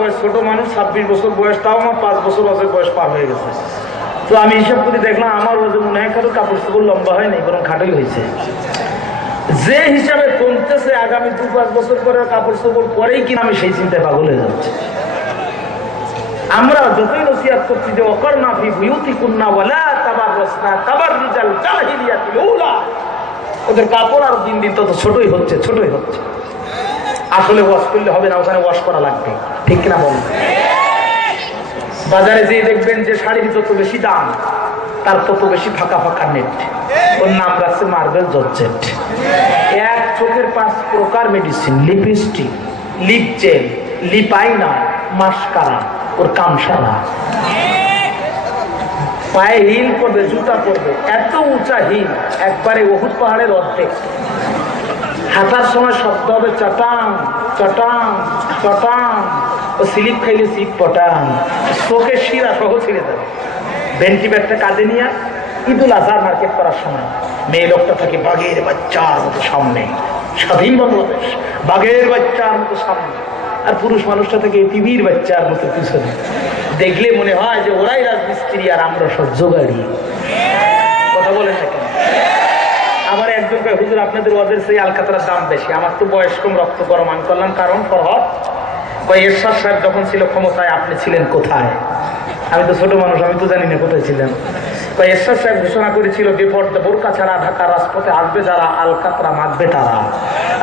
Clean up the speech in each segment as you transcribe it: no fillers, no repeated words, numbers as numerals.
বয়স, ছোট মানুষ 26 বছর বয়স, তাও আমার 5 বছর বয়স পার হয়ে গেছে। তো আমি হিসাব করে দেখলাম আমার ওজন মনে হয় কারো কাপড় চোপড় লম্বা হয় নাই, বরং খাটোই হয়েছে। যে হিসাবে কমতেছে আগামী 2-5 বছর পরে কাপড় চোপড় পরেই কিনা আমি সেই চিন্তায় পাগল হয়ে যাচ্ছে। আমরা যতই নসিহত করছি যে ওয়াকারনা ফি বুয়ুতিকুন্না ওয়ালা তাবাররাসনা তাবাররুজাল জাহিলিয়াতিল উলা, ওদের কাপড় আর দিন দিন তত ছোটই হচ্ছে। আসলে ওয়াশ করলে হবে না, ওখানে ওয়াশ করা লাগবে, ঠিক কিনা বলুন? বাজারে যেয়ে দেখবেন যে শাড়ির যত বেশি দাম তার তত বেশি ফাঁকা ফাঁকা নেট, ওর নাম রাখছে মার্বেল জর্জেট। এক চোখের 5 প্রকার medicine, lipstick, lip gel, lip liner, mascara, ওর কাম সারা। পায়ে হিল পরবে, জুতা পরবে, এত উঁচা হিল একবারে উহুদ পাহাড়ের অর্ধেক। হাঁটার সময় শব্দ হবে চটাং চটাং চটাং, ও স্লিপ খাইলে সিট পটাং, চোখের শিরা সহ ছিঁড়ে যাবে। ভেন্টি ব্যাগটা কাঁধে নিয়ে ঈদুল আজহার মার্কেট করার সময় মেয়ে লোকটা থাকে বাঘের বাচ্চার মতো সামনে, স্বাধীন বাংলাদেশ বাঘের বাচ্চার মতো সামনে, আর পুরুষ মানুষটা থেকে টিভির বাচ্চার মতো পিছনে। দেখলে মনে হয় যে ওরাই রাজমিস্ত্রি আর আমরা সব জোগাড়ি। কথা বলেন না কেন? আবার একজন কয় হুজুর আপনাদের ওদের সেই আলকাতরার দাম বেশি। আমার তো বয়স কম, রক্ত গরম। আমি করলাম কারণ ফরহদ কয় এরশাদ সাহেব যখন ছিল ক্ষমতায় আপনি ছিলেন কোথায়? আমি তো ছোট মানুষ, আমি তো জানি না কোথায় ছিলেন। কয় এরশাদ সাহেব ঘোষণা করেছিল বেপর্দা বোরকা ছাড়া ঢাকা রাজপথে আসবে যারা, আলকাতরা মাখবে তারা।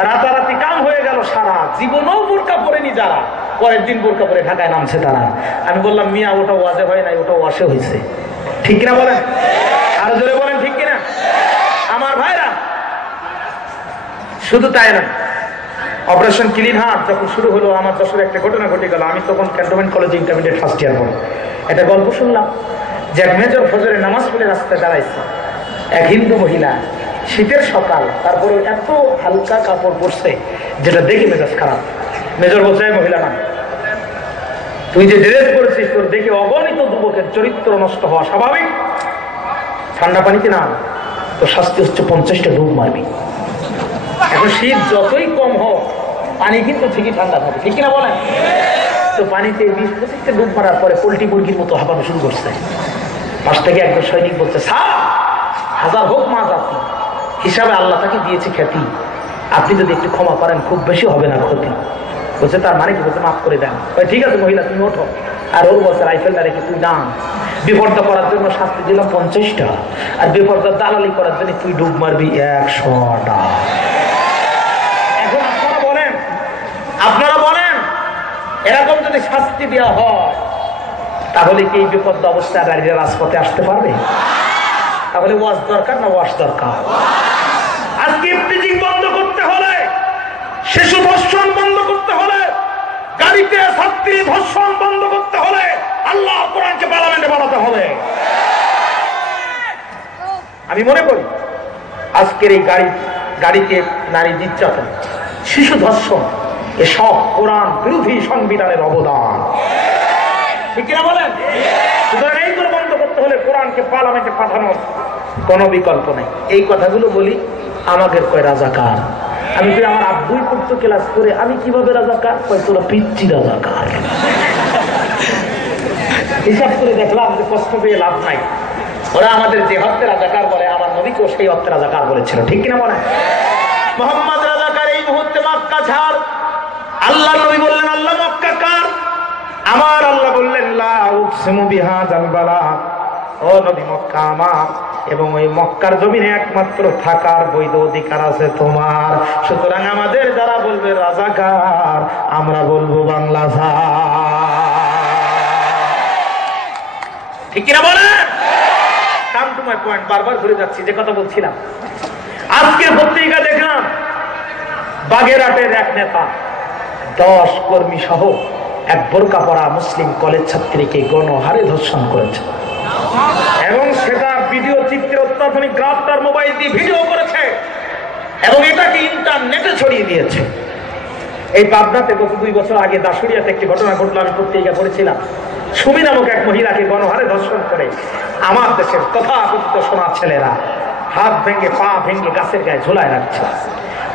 রাতারাতি কাম হয়ে গেল, সারা জীবনও বোরকা পরেনি যারা, পরের দিন বোরকা পরে ঢাকায় নামছে তারা। আমি বললাম মিয়া ওটা ওয়াজে হয় নাই, ওটা ওয়াশে হয়েছে, ঠিক কিনা বলেন? আরো জোরে বলেন ঠিক কিনা? আমার ভাইরা শুধু তাই না, অপারেশন ক্লিন হার্ট যখন শুরু হলো আমার যশোরে একটা ঘটনা ঘটে গেল। আমি তখন ক্যান্টনমেন্ট কলেজে ইন্টারমিডিয়েট ফার্স্ট ইয়ার পড়ি। একটা গল্প শুনলাম যে এক মেজর ফজরে নামাজ পড়ে রাস্তায় দাঁড়াইছে এক হিন্দু মহিলা, শীতের সকাল, তারপরে এত হালকা কাপড় পরছে যেটা দেখে মেজাজ খারাপ। মেজর বলছে মহিলা না, তুই যে ড্রেস পরেছিস তোর দেখে অগণিত যুবকের চরিত্র নষ্ট হওয়া স্বাভাবিক। ঠান্ডা পানিতে না, তো শাস্তি হচ্ছে 50টা ডুব মারবি। এখন শীত যতই কম হোক পানি কিন্তু ঠিকই ঠান্ডা থাকে, ঠিক কিনা বলেন? তো পানিতে 20-25টা ডুব মারার পরে পোল্ট্রি মুরগির মতো হাঁপানো শুরু করছে। পাশ থেকে একজন সৈনিক বলছে, স্যার হাজার হোক মাছ আপনি হিসাবে আল্লাহ তাকে দিয়েছে খ্যাতি, আপনি যদি একটু ক্ষমা করেন খুব বেশি হবে না ক্ষতি। বলছে তার মানে কি? বলছে মাফ করে দেন। ঠিক আছে মহিলা তুমি ওঠো। আর ওর বলছে রাইফেলটা রেখে তুই নাম। বিপর্দা করার জন্য শাস্তি দিলাম 50টা, আর বিপর্দার দালালি করার জন্য তুই ডুব মারবি 100টা। এখন আপনারা বলেন এরকম যদি শাস্তি দেওয়া হয় তাহলে কি এই বিপর্দা অবস্থায় গাড়ির রাজপথে আসতে পারবে? তাহলে ওয়াশ দরকার না ওয়াশ দরকার? আজকে ইফতিজিং বন্ধ করতে হলে, শিশু ধর্ষণ বন্ধ করতে হলে, গাড়িতে ছাত্রী ধর্ষণ বন্ধ করতে হলে আল্লাহ কোরআনকে পার্লামেন্টে বানাতে হবে। আমি মনে করি আজকের এই গাড়িতে নারী নির্যাতন, শিশু ধর্ষণ এসব কোরআন বিরোধী সংবিধানের অবদান, ঠিক কিনা বলেন? সুতরাং এইগুলো বন্ধ করতে হলে কোরআনকে পার্লামেন্টে পাঠানোর কোনো বিকল্প নেই। এই কথাগুলো বলি আমাদের কয় রাজাকার। আমি কি আমার আব্বুই করতো ক্লাস করে, আমি কিভাবে রাজাকার? কয় তোরা পিচ্ছি রাজাকার। হিসাব করে দেখলাম যে কষ্ট পেয়ে লাভ নাই। ওরা আমাদের যে হত্যে রাজাকার বলে আমার নবীকেও সেই হত্যে রাজাকার বলেছিল, ঠিক কিনা বলেন? মোহাম্মদ রাজাকার এই মুহূর্তে মক্কা ছাড়। আল্লাহ নবী বললেন আল্লাহ মক্কা কার? আমার আল্লাহ বললেন লা উকসিমু বিহাযাল বালাদ, ও নবী মক্কা আমার, এবং ওই মক্কার জমিনে একমাত্র থাকার বৈধ অধিকার আছে তোমার। সুতরাং আমাদের যারা বলবে রাজাকার, আমরা বলবো বাংলা ঠিক কিনা বলেন? কাম টু মাই পয়েন্ট, বারবার ঘুরে যাচ্ছি যে কথা বলছিলাম। আজকের পত্রিকা দেখলাম বাগেরহাটের এক নেতা 10 কর্মী সহ এক বোরকা পরা মুসলিম কলেজ ছাত্রীকে গণহারে ধর্ষণ করেছে এবং সেটা ভিডিও চিত্রে অত্যাধুনিক গ্রাফটার মোবাইল দিয়ে ভিডিও করেছে এবং এটাকে ইন্টারনেটে ছড়িয়ে দিয়েছে। এই পাবনাতে গত 2 বছর আগে দাসুরিয়াতে একটি ঘটনা ঘটলো, আমি পত্রিকা পড়েছিলাম। সুমি নামক এক মহিলাকে গণহারে ধর্ষণ করে আমার দেশের তথাকথিত সোনার ছেলেরা হাত ভেঙে পা ভেঙে গাছের গায়ে ঝোলায় রাখছে।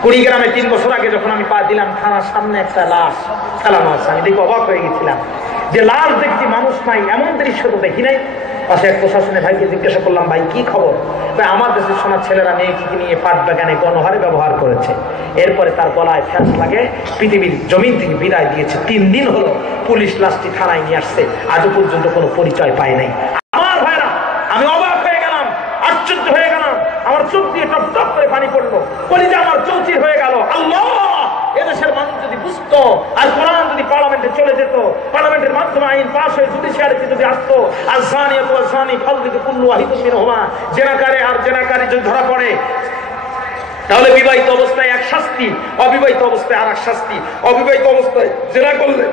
কুড়িগ্রামে 3 বছর আগে যখন আমি পা দিলাম, থানার সামনে একটা লাশ ফেলানো আছে। আমি দেখে অবাক হয়ে গেছিলাম যে লাশ দেখছি, মানুষ নাই, এমন দৃশ্য তো দেখি নাই। পাশে এক প্রশাসনের ভাইকে জিজ্ঞাসা করলাম, ভাই কি খবর? ভাই আমার দেশের সোনার ছেলেরা মেয়েকে নিয়ে পাট বাগানে গণহারে ব্যবহার করেছে। এরপরে তার গলায় ফ্যাস লাগে, পৃথিবীর জমিন থেকে বিদায় দিয়েছে। 3 দিন হলো পুলিশ লাশটি থানায় নিয়ে আসছে, আজও পর্যন্ত কোনো পরিচয় পায় নাই। আমার ভাইরা, আমি অবাক হয়ে গেলাম, আশ্চর্য হয়ে গেলাম, আমার চোখ দিয়ে টপ টপ করে পানি পড়লো, কলিজা আমার চৌচির হয়ে গেল। আল্লাহ, এদেশের মানুষ যদি বুঝতো আর কোরআন যদি পার্লামেন্টে চলে যেত, পার্লামেন্টের মাধ্যমে আইন পাশ হয়ে জুডিশিয়ারিতে যদি আসতো, আর জানিয়াতু ওয়া জানি ফালযিকু কুল্লু ওয়াহিদুম মিনহুমা, জেনাকারে আর জেনাকারী যদি ধরা পড়ে, তাহলে বিবাহিত অবস্থায় এক শাস্তি, অবিবাহিত অবস্থায় আর এক শাস্তি। অবিবাহিত অবস্থায় জেনা করলে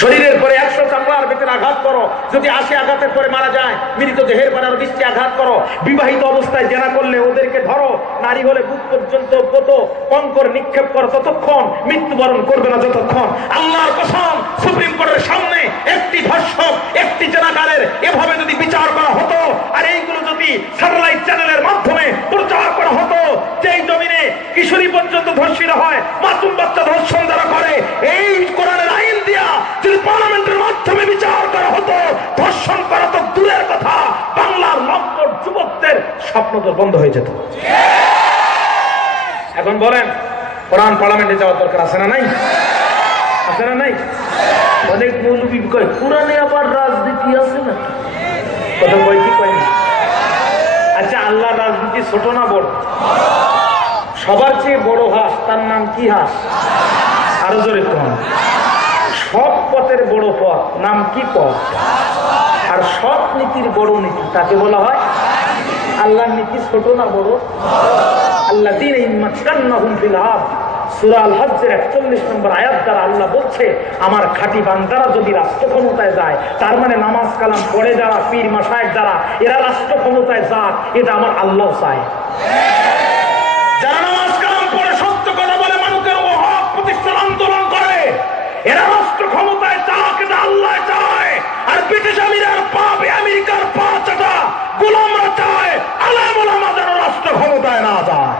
শরীরের পরে 100 চামড়ার ভেতরে আঘাত করো, যদি 80 আঘাতের পরে মারা যায়, মৃত দেহের পরে আরো 20টি আঘাত করো। বিবাহিত অবস্থায় জেনা করলে ওদেরকে ধরো, নারী হলে বুক পর্যন্ত কত কঙ্কর নিক্ষেপ করো, ততক্ষণ মৃত্যুবরণ করবে না যতক্ষণ। আল্লাহর কসম, সুপ্রিম কোর্টের সামনে একটি ধর্ষক, একটি জেনাকারের এভাবে যদি বিচার করা হতো, আর এইগুলো যদি স্যাটেলাইট চ্যানেলের মাধ্যমে প্রচার করা হতো, যেই জমিনে কিশোরী পর্যন্ত ধর্ষিত হয়, মাসুম বাচ্চা ধর্ষণ যারা করে, এই কোরআনের আইন দিয়া যদি পার্লামেন্টের মাধ্যমে বিচার করা হতো, ধর্ষণ করা তো দূরের কথা, বাংলার লক্ষ যুবকদের স্বপ্ন তো বন্ধ হয়ে যেত। এখন বলেন, কোরআন পার্লামেন্টে যাওয়ার দরকার আছে না নাই? আছে না নাই? অনেক মৌলবী কয় কোরআনে আবার রাজনীতি আছে না, কথা কয় কি কয় না? আচ্ছা, আল্লাহ রাজনীতি ছোট না বড়? সবার চেয়ে বড় হাঁস, তার নাম কি হাঁস? আরো জোরে কম। সব পথের বড় পথ, নাম কি পথ? আর সব নীতির বড় নীতি, তাকে বলা হয় আল্লাহর নীতি। ছোট না বড়? আল্লাযীনা ইম্মাক্কান্নাহুম ফিল আরদ, সূরা আল হজ্জের 41 নম্বর আয়াত দ্বারা আল্লাহ বলছে, আমার খাঁটি বান্দারা যদি রাষ্ট্র ক্ষমতায় যায়, তার মানে নামাজ কালাম পড়ে যারা পীর মাশায়েখ যারা, এরা রাষ্ট্র ক্ষমতায় যাক, এটা আমার আল্লাহ চায়। যারা নামাজ কালাম পড়ে সত্য কথা বলে মানুষের হক প্রতিষ্ঠার আন্দোলন করে, এরা রাষ্ট্র ক্ষমতায় যাক, এটা আল্লাহ চায়। আর ব্রিটিশ আমিরের পাবে, আমেরিকার পা চাটা গোলামরা চায় আলেম ওলামা যেন রাষ্ট্র ক্ষমতায় না যায়।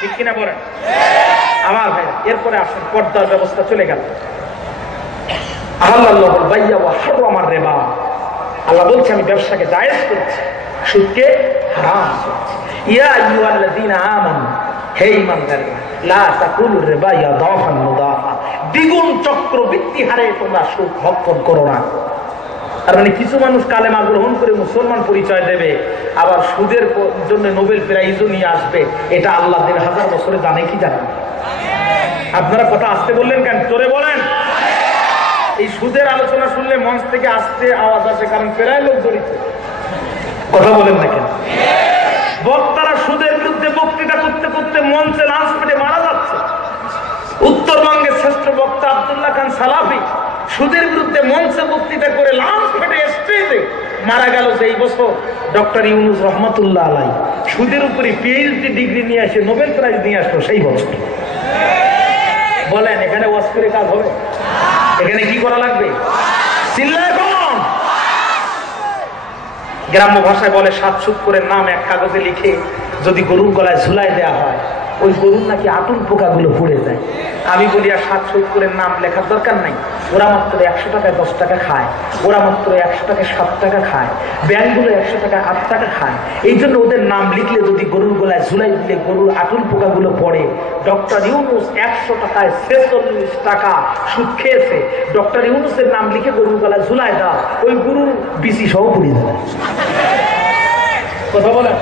ঠিক কিনা বলেন আমার ভাই? এরপরে আসেন, পর্দার ব্যবস্থা চলে গেল। আহাল্লাহুল বাইয়া ওয়া হারামার রিবা, আল্লাহ বলছে আমি ব্যবসাকে জায়েজ করছি, সুদকে হারাম করছি। ইয়া আইয়ুহাল্লাযীনা আমানু, হে ঈমানদাররা, লা তাকুলুর রিবা ইয়াদাফান মুদাফা, দ্বিগুণ চক্রবৃদ্ধি হারে তোমরা সুদ ভক্ষণ করো না। তার মানে কিছু মানুষ কালেমা গ্রহণ করে মুসলমান পরিচয় দেবে, আবার সুদের জন্য নোবেল প্রাইজও নিয়ে আসবে। এটা আল্লাহ 1000 বছরে জানে কি জানেন? আপনারা কথা আসতে বললেন কেন? জোরে বলেন। এই সুদের আলোচনা শুনলে মঞ্চ থেকে আসতে আওয়াজ আসে, কারণ প্রায় লোক জড়িত। কথা বলেন না কেন? বক্তারা সুদের বিরুদ্ধে বক্তৃতা করতে করতে মঞ্চে লাশ পেটে মারা যাচ্ছে। উত্তরবঙ্গের শ্রেষ্ঠ বক্তা আব্দুল্লাহ খান সালাফি সুদের বিরুদ্ধে মঞ্চে বক্তৃতা করে লাশ পেটে স্টেজে মারা গেল। সেই বছর ডক্টর ইউনুস রহমাতুল্লাহ আলাইহি সুদের উপরে পিএইচডি ডিগ্রি নিয়ে আসে, নোবেল প্রাইজ নিয়ে আসলো সেই বছর। বলেন, এখানে ওয়াজ করে কাজ হবে? এখানে কি করা লাগবে? চিল্লায় কোন? গ্রাম্য ভাষায় বলে 7 সুদ করে নাম এক কাগজে লিখে যদি গরুর গলায় ঝুলাই দেওয়া হয়, ওই গরুর নাকি আতুল পোকাগুলো পড়ে যায়। আমি বলি, আর 7 সুদ করে নাম লেখার দরকার নাই, ওরা মাত্র 100 টাকায় 10 টাকা খায়, ওরা মাত্র 100 টাকায় 7 টাকা খায়, ব্যাংকগুলো 100 টাকায় 8 টাকা খায়। এই জন্য ওদের নাম লিখলে যদি গরুর গলায় ঝুলাই দিলে গরুর আতুল পোকাগুলো পড়ে। ডক্টর ইউনুস 100 টাকায় 46 টাকা সুদ খেয়েছে, ডক্টর ইউনুসের নাম লিখে গরুর গলায় ঝুলাই দাও, ওই গরুর বিসি সহ পুড়িয়ে দেবে। কথা বলেন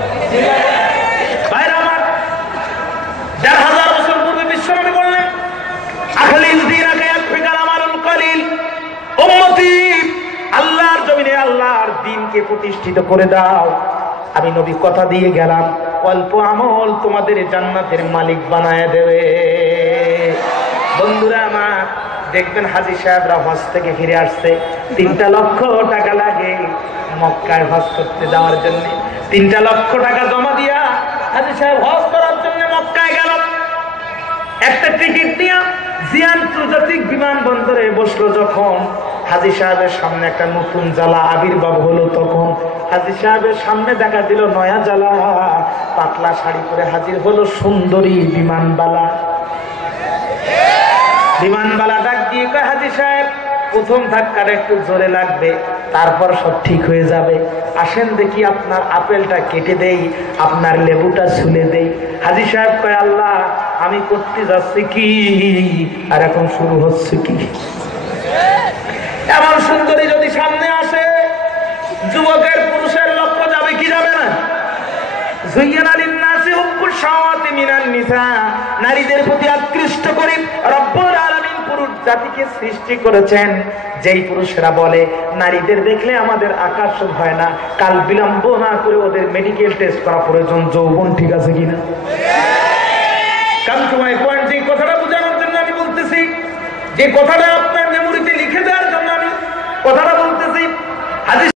ভাইরা আমার, 1000 বছর পূর্বে বিশ্বনবী বললেন, আখলিল দীনাকা ইয়াকফিকাল আমালুল কলিল, উম্মতি আল্লাহর জমিনে আল্লাহর দ্বীনকে প্রতিষ্ঠিত করে দাও। আমি নবী কথা দিয়ে গেলাম, অল্প আমল তোমাদের জান্নাতের মালিক বানায় দেবে। বন্ধুরা আমার, দেখবেন হাজী সাহেবরা হজ থেকে ফিরে আসছে, 3 লক্ষ টাকা লাগে মক্কায় হজ করতে যাওয়ার জন্য। 3 লক্ষ টাকা জমা দিয়া হাজী সাহেব হজ করার জন্য মক্কায় গেল। একটা টিকিট নিয়ে জিয়া আন্তর্জাতিক বিমানবন্দরে বসলো। যখন হাজী সাহেবের সামনে একটা নতুন জ্বালা আবির্ভাব হলো। তখন হাজী সাহেবের সামনে দেখা দিল নয়া জ্বালা, পাতলা শাড়ি পরে হাজির হলো সুন্দরী বিমানবালা। বিমানবালা ডাক দিয়ে কয়, হাজী সাহেব প্রথম ধাক্কাটা একটু জোরে লাগবে, তারপর সব ঠিক হয়ে যাবে। আসেন দেখি আপনার আপেলটা কেটে দেই, আপনার লেবুটা ছুলে দেই। হাজী সাহেব কয়, আল্লাহ আমি করতে যাচ্ছি কি, আর এখন শুরু হচ্ছে কি? এমন সুন্দরী যদি সামনে আসে, যুবকের পুরুষের লক্ষ্য যাবে কি যাবে না? নারীদের প্রতি আকৃষ্ট করে রব্বুল আলামিন পুরুষ জাতিকে সৃষ্টি করেছেন। যেই পুরুষরা বলে নারীদের দেখলে আমাদের আকর্ষণ হয় না, কাল বিলম্ব না করে ওদের মেডিকেল টেস্ট করা প্রয়োজন, যৌবন ঠিক আছে কিনা। কারণ তোমায় পয়েন্ট, যে কথাটা বোঝানোর জন্য আমি বলতেছি, যে কথাটা